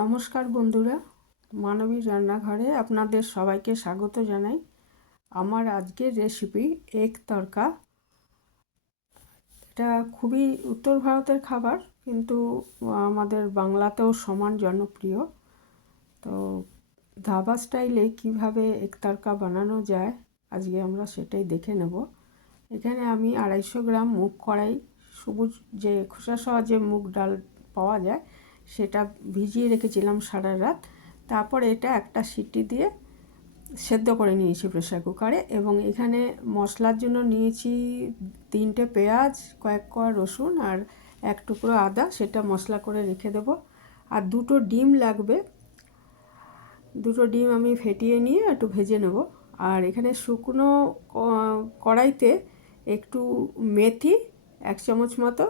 নমস্কার বন্ধুরা, মানবীর রান্নাঘরে আপনাদের সবাইকে স্বাগত জানাই। আমার আজকের রেসিপি এগ তড়কা। এটা খুবই উত্তর ভারতের খাবার, কিন্তু আমাদের বাংলাতেও সমান জনপ্রিয়। তো ধাবা স্টাইলে কিভাবে এগ তড়কা বানানো যায় আজকে আমরা সেটাই দেখে নেব। এখানে আমি 250 গ্রাম মুগ কড়াই, সবুজ যে খোসা সহ যে মুগ ডাল পাওয়া যায় সেটা ভিজিয়ে রেখেছিলাম সারা রাত। তারপরে এটা একটা সিটি দিয়ে সেদ্ধ করে নিয়েছি প্রেসার কুকারে। এবং এখানে মশলার জন্য নিয়েছি 3টে পেঁয়াজ, কয়েক কোয়া রসুন আর 1 টুকরো আদা, সেটা মশলা করে রেখে দেব। আর 2টো ডিম লাগবে, 2টো ডিম আমি ফেটিয়ে নিয়ে একটু ভেজে নেব। আর এখানে শুকনো কড়াইতে একটু মেথি 1 চামচ মতো,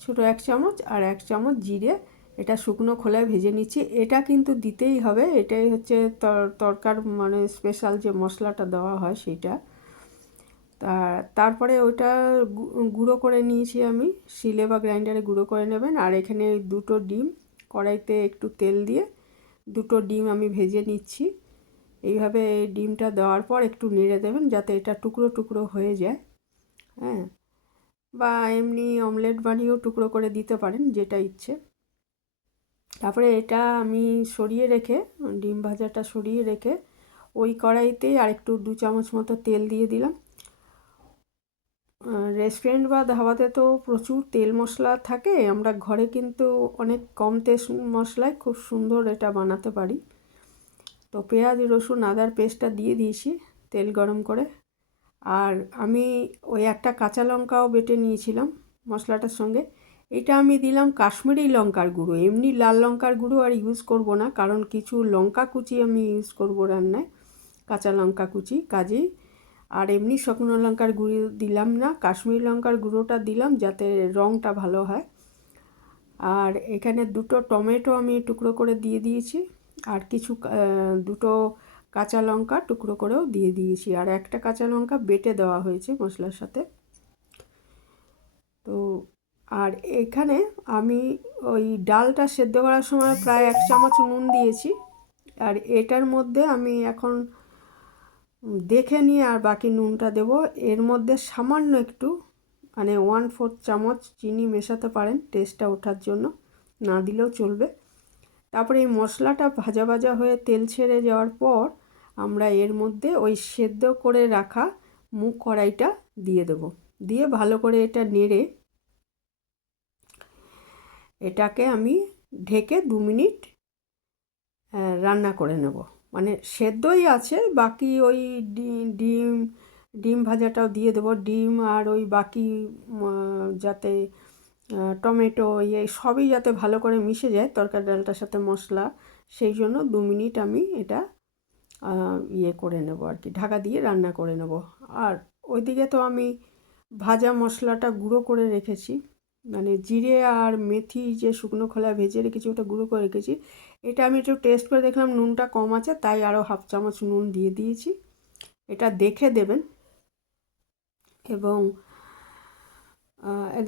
ছোটো 1 চামচ, আর 1 চামচ জিরে, এটা শুকনো খোলায় ভেজে নিচ্ছি। এটা কিন্তু দিতেই হবে, এটাই হচ্ছে তরকার মানে স্পেশাল যে মশলাটা দেওয়া হয় সেইটা। তারপরে ওইটা গুঁড়ো করে নিয়েছি আমি, শিলে বা গ্রাইন্ডারে গুঁড়ো করে নেবেন। আর এখানে 2টো ডিম কড়াইতে একটু তেল দিয়ে 2টো ডিম আমি ভেজে নিচ্ছি। এইভাবে ডিমটা দেওয়ার পর একটু নেড়ে দেবেন যাতে এটা টুকরো টুকরো হয়ে যায়। হ্যাঁ, বা এমনি অমলেট বানিয়েও টুকরো করে দিতে পারেন, যেটা ইচ্ছে। তারপরে এটা আমি সরিয়ে রেখে, ডিম ভাজাটা সরিয়ে রেখে ওই কড়াইতেই আরেকটু 2 চামচ মতো তেল দিয়ে দিলাম। রেস্টুরেন্ট বা ধাবাতে তো প্রচুর তেল মশলা থাকে, আমরা ঘরে কিন্তু অনেক কম তেল মশলায় খুব সুন্দর এটা বানাতে পারি। তো পেঁয়াজ, রসুন, আদার পেস্টটা দিয়ে দিয়েছি তেল গরম করে। আর আমি ওই একটা কাঁচা লঙ্কাও বেটে নিয়েছিলাম মশলাটার সঙ্গে। এটা আমি দিলাম কাশ্মীরি লঙ্কার গুঁড়ো, এমনি লাল লঙ্কার গুঁড়ো আর ইউজ করব না, কারণ কিছু লঙ্কা কুচি আমি ইউজ করব রান্নায়, কাঁচা লঙ্কা কুচি কাজেই। আর এমনি শুকনো লঙ্কার গুঁড়ো দিলাম না, কাশ্মীরি লঙ্কার গুঁড়োটা দিলাম যাতে রঙটা ভালো হয়। আর এখানে 2টো টমেটো আমি টুকরো করে দিয়ে দিয়েছি, আর কিছু 2টো কাঁচা লঙ্কা টুকরো করেও দিয়ে দিয়েছি, আর একটা কাঁচা লঙ্কা বেটে দেওয়া হয়েছে মশলার সাথে। তো আর এখানে আমি ওই ডালটা সেদ্ধ করার সময় প্রায় 1 চামচ নুন দিয়েছি। আর এটার মধ্যে আমি এখন দেখে নিয়ে আর বাকি নুনটা দেব। এর মধ্যে সামান্য একটু মানে 1/4 চামচ চিনি মেশাতে পারেন টেস্টটা ওঠার জন্য, না দিলেও চলবে। তারপরে এই মশলাটা ভাজা ভাজা হয়ে তেল ছেড়ে যাওয়ার পর আমরা এর মধ্যে ওই সেদ্ধ করে রাখা মুগ কড়াইটা দিয়ে দেব। দিয়ে ভালো করে এটা নেড়ে এটাকে আমি ঢেকে 2 মিনিট রান্না করে নেব। মানে সেদ্ধই আছে, বাকি ওই ডিম ডিম ভাজাটাও দিয়ে দেবো। ডিম আর ওই বাকি যাতে টমেটো সবই যাতে ভালো করে মিশে যায় তরকারি ডালটার সাথে মশলা, সেই জন্য 2 মিনিট আমি এটা করে নেব আর কি, ঢাকা দিয়ে রান্না করে নেব। আর ওইদিকে তো আমি ভাজা মশলাটা গুঁড়ো করে রেখেছি, মানে জিরে আর মেথি যে শুকনো খোলায় ভেজে রেখেছি ওটা গুঁড়ো করে রেখেছি। এটা আমি একটু টেস্ট করে দেখলাম নুনটা কম আছে, তাই আরও 1/2 চামচ নুন দিয়ে দিয়েছি। এটা দেখে দেবেন। এবং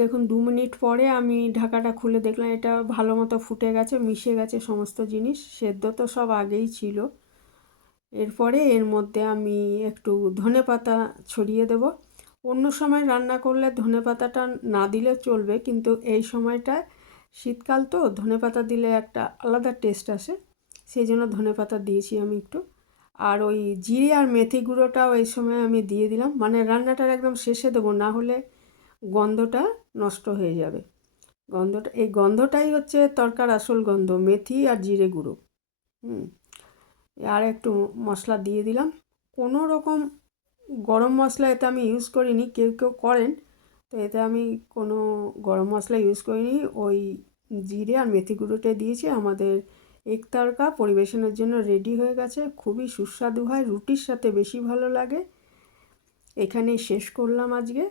দেখুন 2 মিনিট পরে আমি ঢাকাটা খুলে দেখলাম এটা ভালো মতো ফুটে গেছে, মিশে গেছে সমস্ত জিনিস, সেদ্ধ তো সব আগেই ছিল। এরপরে এর মধ্যে আমি একটু ধনেপাতা ছড়িয়ে দেব। অন্য সময় রান্না করলে ধনেপাতাটা না দিলে চলবে, কিন্তু এই সময়টায় শীতকাল তো ধনেপাতা দিলে একটা আলাদা টেস্ট আসে, সেই জন্য ধনেপাতা দিয়েছি আমি একটু। আর ওই জিরে আর মেথি গুঁড়োটাও এই সময় আমি দিয়ে দিলাম, মানে রান্নাটার একদম শেষে দেবো, না হলে গন্ধটা নষ্ট হয়ে যাবে। এই গন্ধটাই হচ্ছে তরকার আসল গন্ধ, মেথি আর জিরে গুঁড়ো। আর একটু মশলা দিয়ে দিলাম। কোনো রকম গরম মশলা এতে আমি ইউজ করিনি, কেউ কেউ করেন, তো এতে আমি কোনো গরম মশলা ইউজ করিনি, ওই জিরে আর মেথি গুঁড়োটা দিয়েছি। আমাদের এগ তড়কা পরিবেশনের জন্য রেডি হয়ে গেছে, খুবই সুস্বাদু হয়, রুটির সাথে বেশি ভালো লাগে। এখানেই শেষ করলাম আজকে।